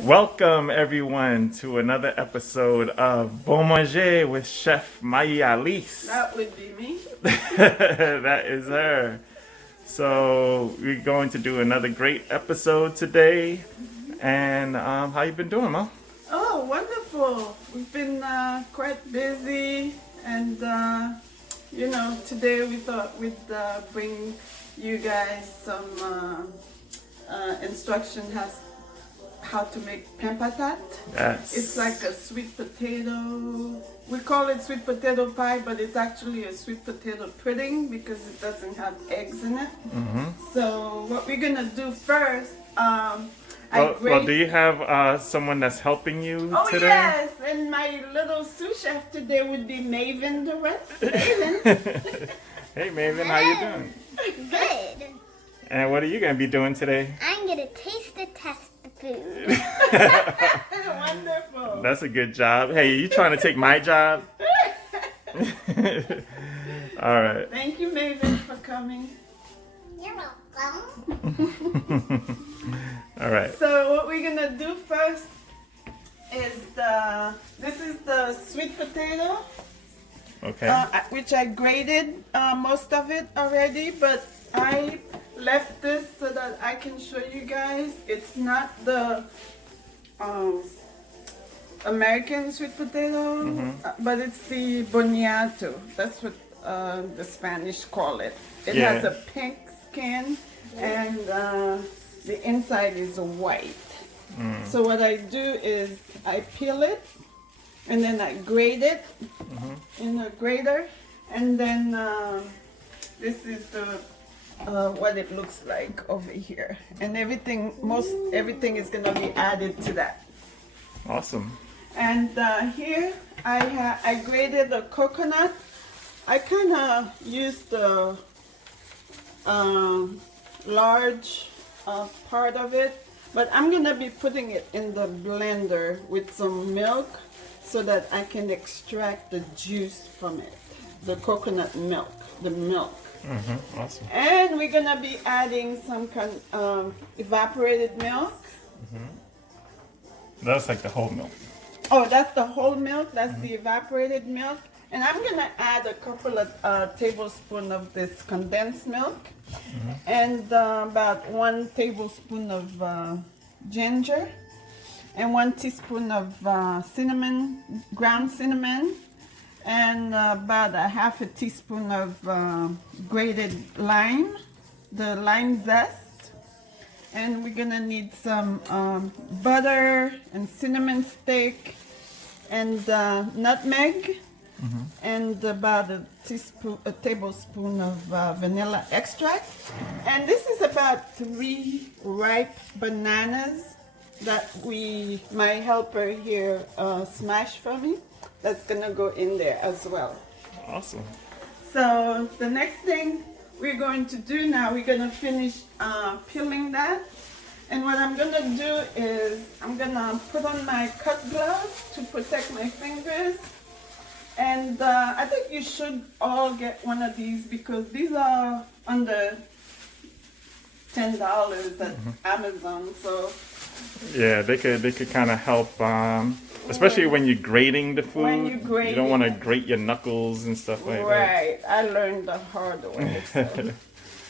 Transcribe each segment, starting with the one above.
Welcome everyone to another episode of Bon Manger with Chef Maya Alice. That would be me. That is her. So we're going to do another great episode today. And how you been doing, Mom? Oh, wonderful. We've been quite busy, and today we thought we'd bring you guys some instruction how to make patate. Yes. It's like a sweet potato. We call it sweet potato pie, but it's actually a sweet potato pudding because it doesn't have eggs in it. Mm-hmm. So what we're gonna do first, Well, do you have someone that's helping you today? Yes, and my little sous chef today would be Maven the rest. Maven. Hey, Maven, how you doing? Good. And what are you going to be doing today? I'm gonna taste the test the food. Wonderful. That's a good job. Hey, you trying to take my job? All right. Thank you, Maven, for coming. You're welcome. All right. So what we're gonna do first is this is the sweet potato, Okay. which I grated most of it already, but I left this so that I can show you guys. It's not the American sweet potato, but it's the boniato. That's what the Spanish call it. It Yeah. has a pink skin and the inside is white. So what I do is I peel it and then I grate it in a grater, and then this is the what it looks like over here, and everything is gonna be added to that. Awesome. And here I grated a coconut. I kind of used the large part of it, but I'm gonna be putting it in the blender with some milk so that I can extract the juice from it, the coconut milk, the milk. Awesome. And we're gonna be adding some kind evaporated milk. That's like the whole milk. Oh, that's the whole milk. That's the evaporated milk. And I'm gonna add a couple of tablespoons of this condensed milk, and about 1 tablespoon of ginger, and 1 teaspoon of cinnamon, ground cinnamon, and about a half a teaspoon of grated lime, the lime zest. And we're gonna need some butter and cinnamon stick and nutmeg, and about a tablespoon of vanilla extract. And this is about 3 ripe bananas that my helper here smashed for me. That's gonna go in there as well. Awesome. So the next thing we're going to do now, we're gonna finish peeling that. And what I'm gonna do is I'm gonna put on my cut gloves to protect my fingers. And I think you should all get one of these because these are under $10 at Amazon. So Yeah, they could kind of help, especially when you're grating the food. When you're grating you don't want to it. grate your knuckles and stuff like that. right, I learned the hard way.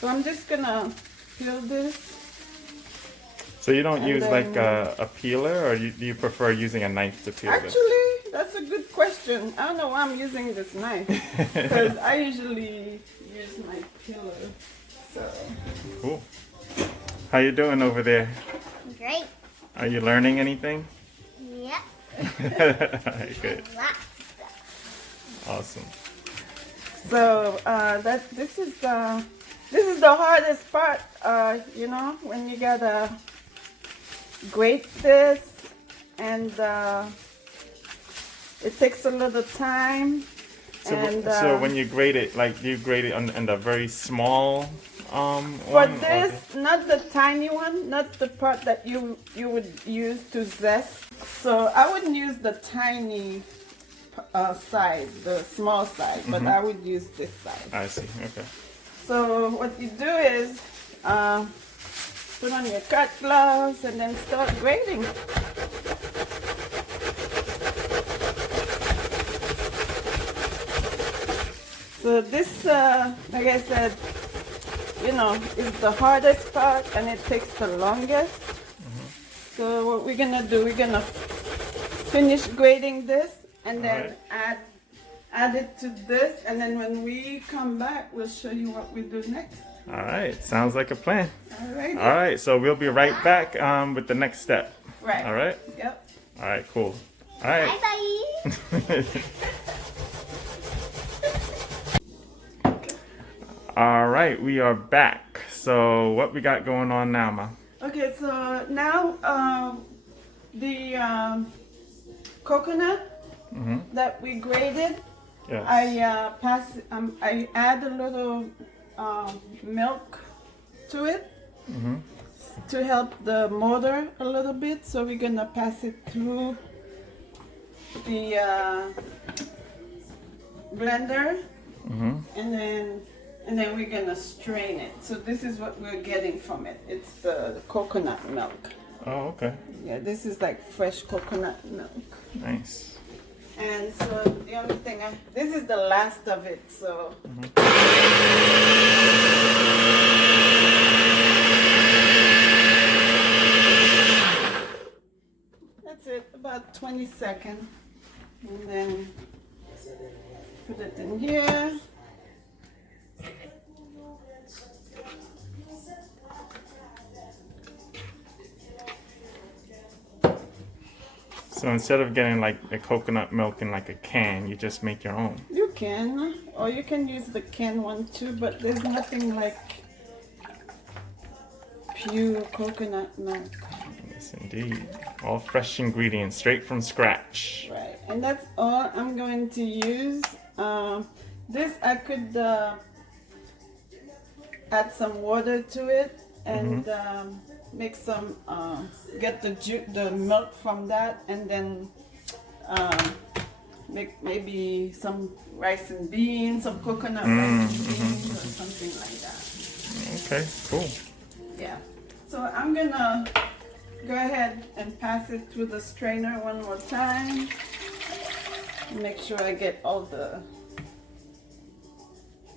So I'm just gonna peel this. So you don't And use then- like a peeler, or do you prefer using a knife to peel this? Actually, that's a good question. I don't know why I'm using this knife because I usually use my peeler. So Cool. How you doing over there? Great. Are you learning anything? Yep. Good. Lots. Awesome. So this is the hardest part, when you gotta grate this, and it takes a little time. So when you grate it, like do you grate it on the very small For one? this, not the tiny one, not the part that you would use to zest. So I wouldn't use the tiny side, the small side, but I would use this side. I see. Okay. So what you do is put on your cut gloves and then start grating. So this, like I said, you know, is the hardest part and it takes the longest. So what we're gonna do, we're gonna finish grading this and then add it to this, and then when we come back, we'll show you what we do next. All right, sounds like a plan. All right. All right, so we'll be right back with the next step. Right. All right. Yep. All right, cool. All right. Bye-bye. All right, we are back. So what we got going on now, Ma? Okay, so now the coconut that we grated, Yes. I add a little milk to it to help the motor a little bit. So we're gonna pass it through the blender, and then we're gonna strain it. So this is what we're getting from it. It's the coconut milk. Oh, okay. Yeah, this is like fresh coconut milk. Nice. And so the only thing, this is the last of it, so. That's it, about 20 seconds. And then put it in here. So instead of getting like the coconut milk in like a can, you just make your own. You can, or you can use the canned one too, but there's nothing like pure coconut milk. Yes, indeed. All fresh ingredients, straight from scratch. Right, and that's all I'm going to use. This I could add some water to it and make some, get the milk from that, and then make maybe some rice and beans, some coconut rice and beans or something like that. Okay, cool. Yeah. So I'm gonna go ahead and pass it through the strainer one more time. Make sure I get all the,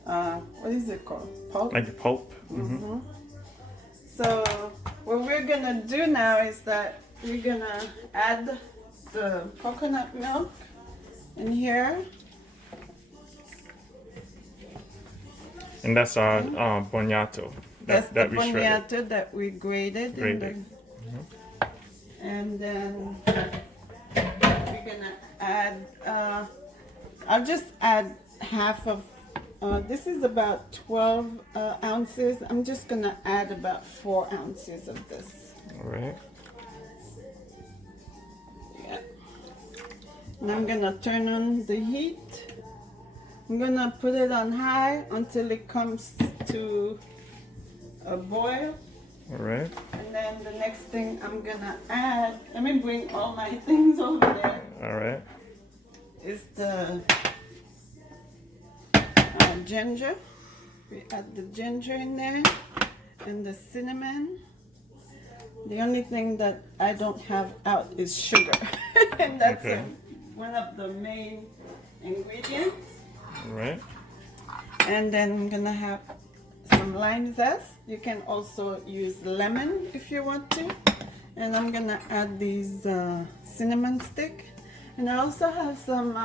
what is it called? Pulp? Like the pulp. So what we're gonna do now is that we're gonna add the coconut milk in here. And that's our boniato. That's that the we shredded. boniato that we grated. And then we're gonna add, I'll just add half of, this is about 12 ounces. I'm just gonna add about 4 ounces of this. All right. Yeah. And I'm gonna turn on the heat. I'm gonna put it on high until it comes to a boil. All right. And then the next thing I'm gonna add, let me bring all my things over there, All right. is the ginger. We add the ginger in there and the cinnamon. The only thing that I don't have out is sugar. And that's Okay. one of the main ingredients. All right. And then I'm gonna have some lime zest. You can also use lemon if you want to. And I'm gonna add these cinnamon stick. And I also have some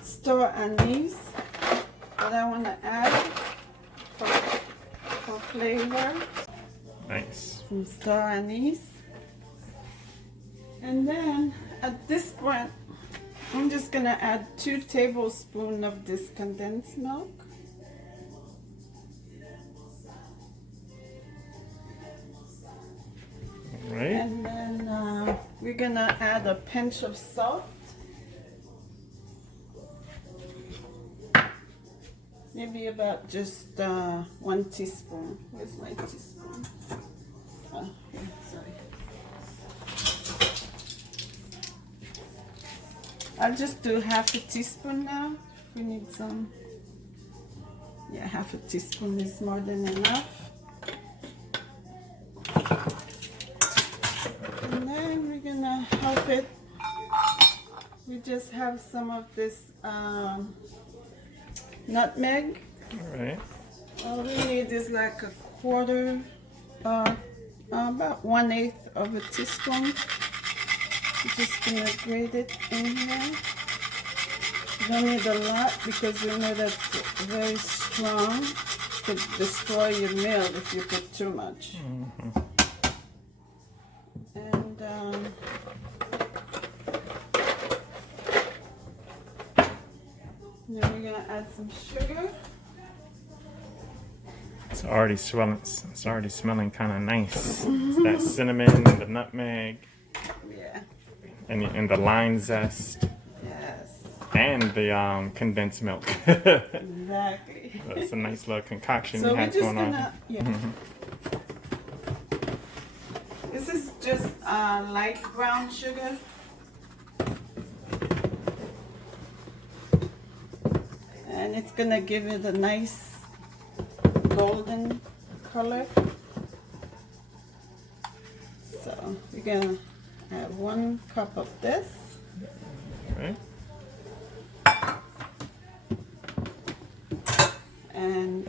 store anise that I wanna add for flavor. Nice. Some store anise. And then at this point, I'm just gonna add 2 tablespoons of this condensed milk. All right. And then we're gonna add a pinch of salt. Maybe about just 1 teaspoon. Where's my teaspoon? Oh, here, sorry. I'll just do half a teaspoon now. We need some. Yeah, half a teaspoon is more than enough. And then just have some of this nutmeg. All right. All we need is like a quarter, about 1/8 of a teaspoon. We're just gonna grate it in here. You don't need a lot because we know that's very strong. Could destroy your meal if you put too much. Mm-hmm. And then we're gonna add some sugar. It's already smelling kind of nice. It's that cinnamon and the nutmeg Yeah. and the lime zest Yes. and the condensed milk. Exactly. That's a nice little concoction So you we're have just going on. gonna, yeah. This is just light brown sugar. And it's gonna give it a nice golden color. So we're gonna add 1 cup of this. Right. And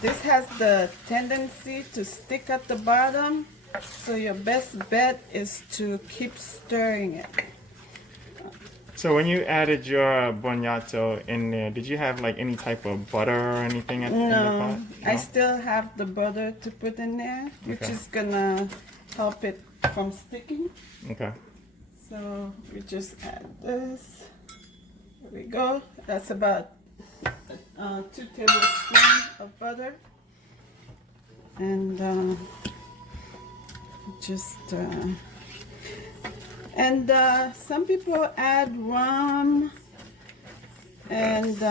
this has the tendency to stick at the bottom, so your best bet is to keep stirring it. So when you added your boniato in there, did you have like any type of butter or anything in the pot? I still have the butter to put in there, which Okay. is gonna help it from sticking. Okay. So we just add this. There we go. That's about 2 tablespoons of butter. And some people add rum and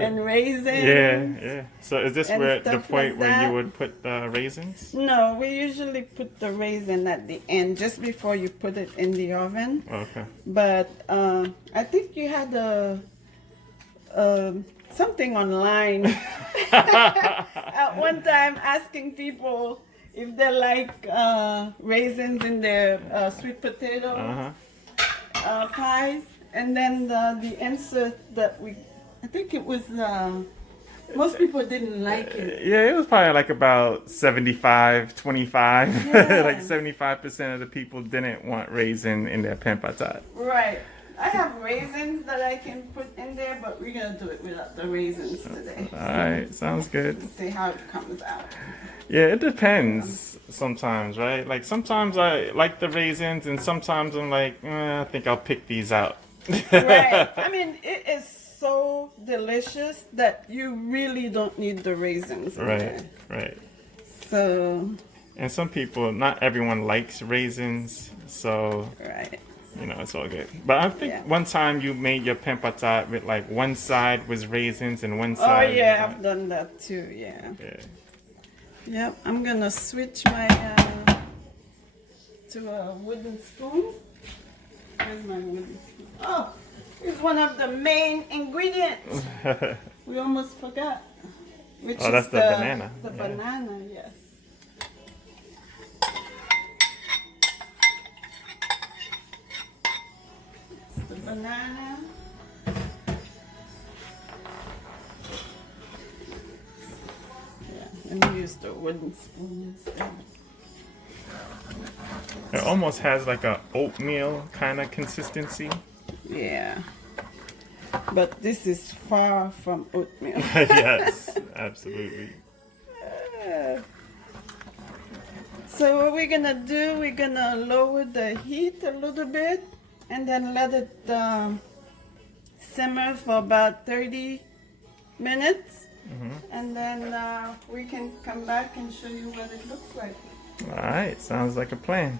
and raisins. Yeah. So is this and where the stuff point like where that. you would put the raisins? No, we usually put the raisin at the end, just before you put it in the oven. Okay. But I think you had something online at one time asking people if they like raisins in their sweet potato pies, and then the answer that I think it was most people didn't like it. Yeah, it was probably like about 75-25. Yeah. Like 75% of the people didn't want raisin in their pain patate. Right. I have raisins that I can put in there, but we're gonna do it without the raisins today. All right, sounds good. See how it comes out. Yeah, it depends sometimes, right? Like sometimes I like the raisins, and sometimes I'm like, I think I'll pick these out. Right. I mean, it is so delicious that you really don't need the raisins. in there. Right. So. And some people, not everyone likes raisins, so Right. you know, it's all good. But I think one time you made your pain patate with like one side was raisins and one Oh side. yeah, I've done that too. Yeah. Yep. I'm gonna switch my to a wooden spoon. Where's my wooden spoon? Oh, it's one of the main ingredients. We almost forgot. Which is that's the banana. The banana, yes. It's the banana. Yeah, let me use the wooden spoon instead. It almost has like a oatmeal kind of consistency. Yeah. But this is far from oatmeal. Yes, absolutely. So what we're gonna do, we're gonna lower the heat a little bit and then let it simmer for about 30 minutes. And then we can come back and show you what it looks like. All right, sounds like a plan.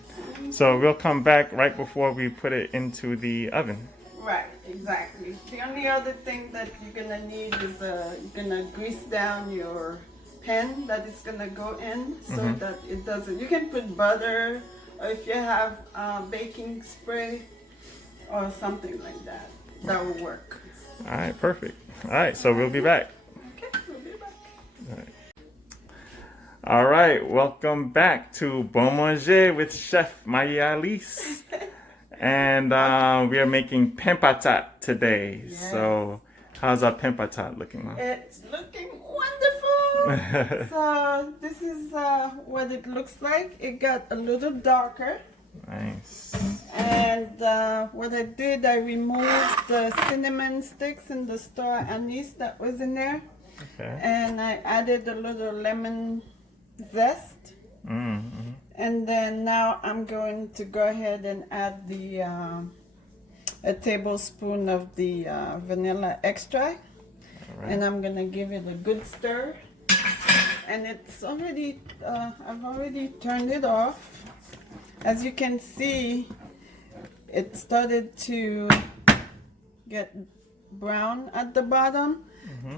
So we'll come back right before we put it into the oven. Right, exactly. The only other thing that you're gonna need is you're gonna grease down your pan that it's gonna go in so that it doesn't. You can put butter, or if you have baking spray or something like that, that will work. All right, perfect. All right, so we'll be back. Okay, we'll be back. All right. All right, welcome back to Bon Manger with Chef Marie-Alice. And we are making patate today. Yes. So, how's our patate looking, Mom? It's looking wonderful. So this is what it looks like. It got a little darker. Nice. And what I did, I removed the cinnamon sticks and the star anise that was in there. Okay. And I added a little lemon zest. Mm-hmm. And then now I'm going to go ahead and add the a tablespoon of the vanilla extract. All right. And I'm gonna give it a good stir. And it's already, I've already turned it off. As you can see, it started to get brown at the bottom,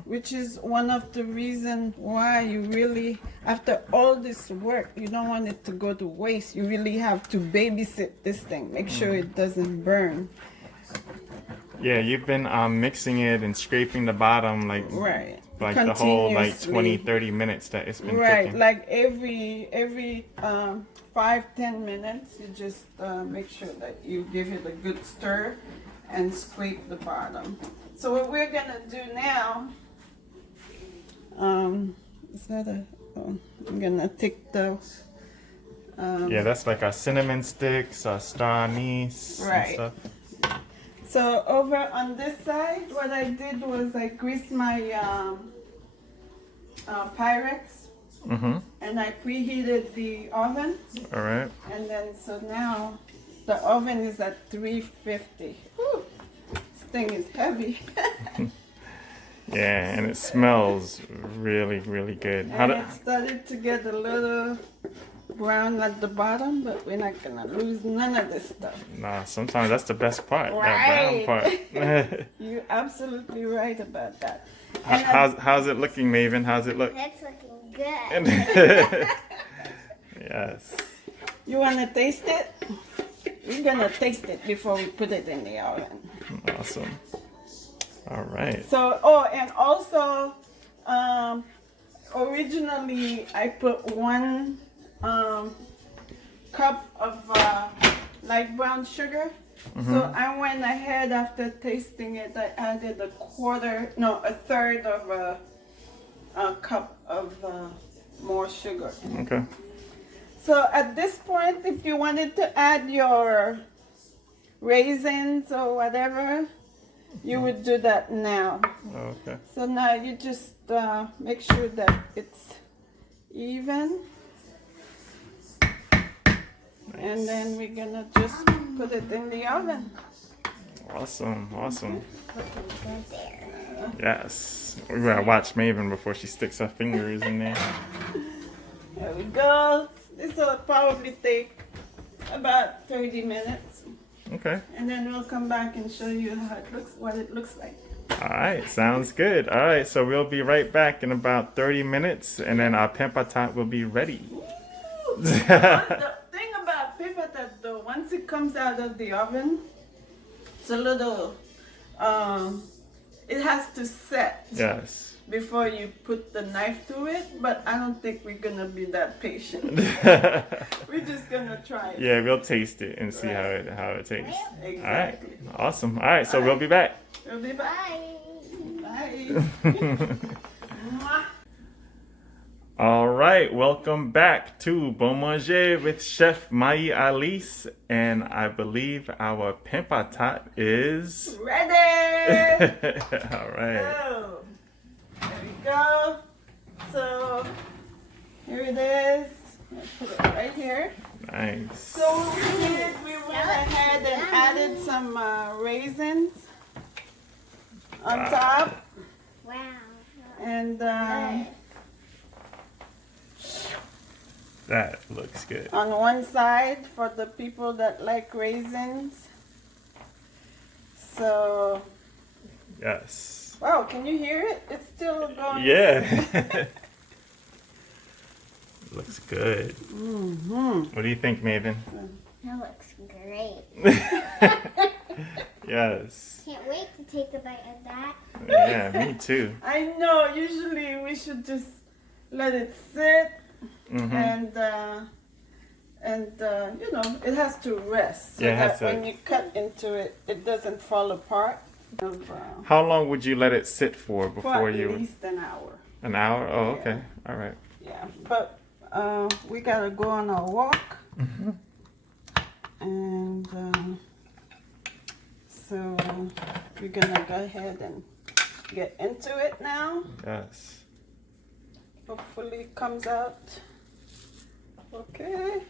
which is one of the reasons why you really, after all this work, you don't want it to go to waste. You really have to babysit this thing, make sure it doesn't burn. Yeah, you've been mixing it and scraping the bottom like Right. the whole like Continuously. 20-30 minutes that it's been Right, cooking. like every 5-10 minutes, you just make sure that you give it a good stir and scrape the bottom. So what we're gonna do now, is that a? Oh, I'm gonna take the. Yeah, that's like our cinnamon sticks, our star anise Right. and stuff. So over on this side, what I did was I greased my Pyrex Mm-hmm. and I preheated the oven. All right. And then, so now the oven is at 350. Whew, this thing is heavy. Yeah, and it smells really, really good. And it started to get a little brown at the bottom, but we're not gonna lose none of this stuff. Nah, sometimes that's the best part, Right. that brown part. You're absolutely right about that. And how's it looking, Maven? How's it look? That's looking good. Yes. you wanna taste it? We're gonna taste it before we put it in the oven. Awesome. All right. So, oh, and also, originally I put 1 cup of light brown sugar. So I went ahead after tasting it. I added a third of a cup of more sugar. Okay. So at this point, if you wanted to add your raisins or whatever, you would do that now. Okay. So now you just make sure that it's even. And then we're gonna just put it in the oven. Awesome. Awesome. Looking good there. Yes. We gotta watch Maven before she sticks her fingers in there. There we go. This will probably take about 30 minutes. Okay. And then we'll come back and show you how it looks, what it looks like. All right. Sounds good. All right. So we'll be right back in about 30 minutes, and then our patate will be ready. The thing about patate though, once it comes out of the oven, it's a little, it has to set Yes. before you put the knife to it, but I don't think we're gonna be that patient. We're just gonna try it. Yeah, we'll taste it and see Right. how it tastes. Exactly. All right. Awesome. All right. So we'll be back. We'll be back. Bye. Bye. Mwah. All right, welcome back to Bon Manger with Chef Marie-Alice, and I believe our patate is Ready? all right. So, there we go. So, here it is. Let's put it right here. Nice. So what we did, we went ahead and added some raisins on top. Wow. And That looks good. on one side for the people that like raisins. So, Yes. wow, can you hear it? It's still going. Yeah. Looks good. Mm-hmm. What do you think, Maven? That looks great. Yes. Can't wait to take a bite of that. Yeah, me too. I know, usually we should just let it sit and you know, it has to rest so Yeah, it has that to- when you cut into it, it doesn't fall apart. How long would you let it sit for For before at you? least an hour. An hour? Oh, Yeah. okay. All right. Yeah, but we gotta go on our walk, and so we're gonna go ahead and get into it now. Yes. Hopefully it comes out okay.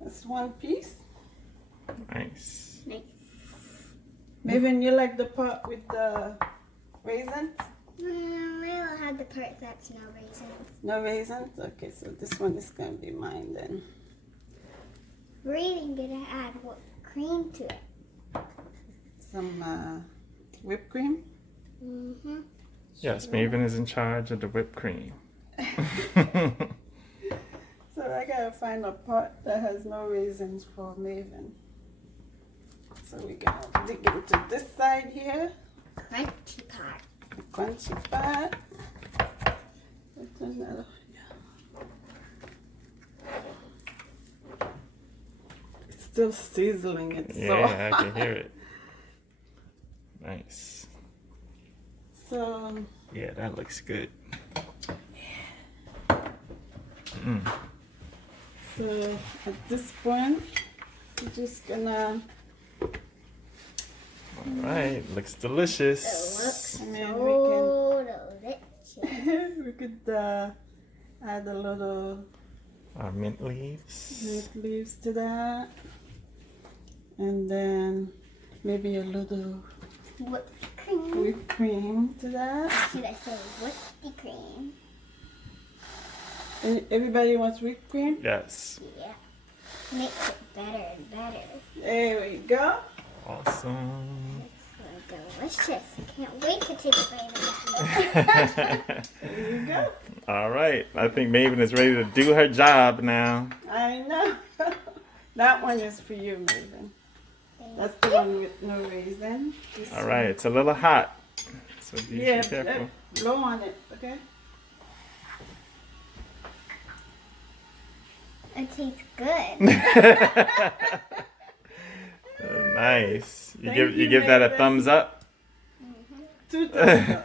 That's one piece. Nice. Nice. Maven, you like the part with the raisins? I will have the part that's no raisins. No raisins? Okay, so this one is gonna be mine then. We're even gonna add whipped cream to it. Some whipped cream. Mm-hmm. Yes, Maven is in charge of the whipped cream. So I gotta find a pot that has no raisins for Maven. So we're gonna dig into this side here, Crunchy part. the crunchy part. That's another- It's still sizzling, it's Yeah, so I can hear it. Nice. So Yeah, that looks good. So at this point, we're just gonna All right, looks delicious. It looks I mean, so delicious. we could add a little Mint leaves. mint leaves to that, and then maybe a little Whipped cream. whipped cream to that. Should I say whipped cream? And everybody wants whipped cream? Yes. Yeah. Makes it better and better. There we go. Awesome. It's so delicious. Can't wait to take a bite of that. There you go. All right, I think Maven is ready to do her job now. I know. That one is for you, Maven. That's the one with no raisin. This All right, it's a little hot, so be Yeah, careful. blow on it, okay? It tastes good. Nice. You Thank give you, that a Maven. thumbs up. 2 thumbs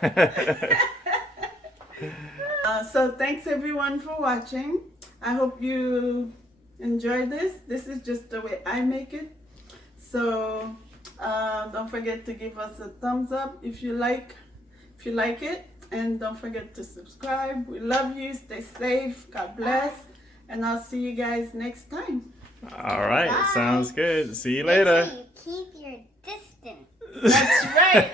up. So thanks everyone for watching. I hope you enjoyed this. This is just the way I make it. So don't forget to give us a thumbs up if you like it, and don't forget to subscribe. We love you. Stay safe. God bless, and I'll see you guys next time. All right, Bye. sounds good. See you Make later. sure you keep your distance. That's right.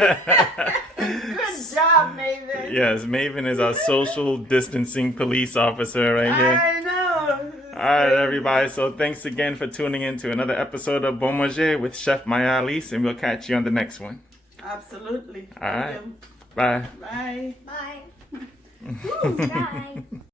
Good job, Maven. Yes, Maven is our social distancing police officer right here. I know. All right, everybody. So thanks again for tuning in to another episode of Bon Manger with Chef Maya Alice, and we'll catch you on the next one. Absolutely. All right. Thank you. Bye. Bye. Bye. Bye.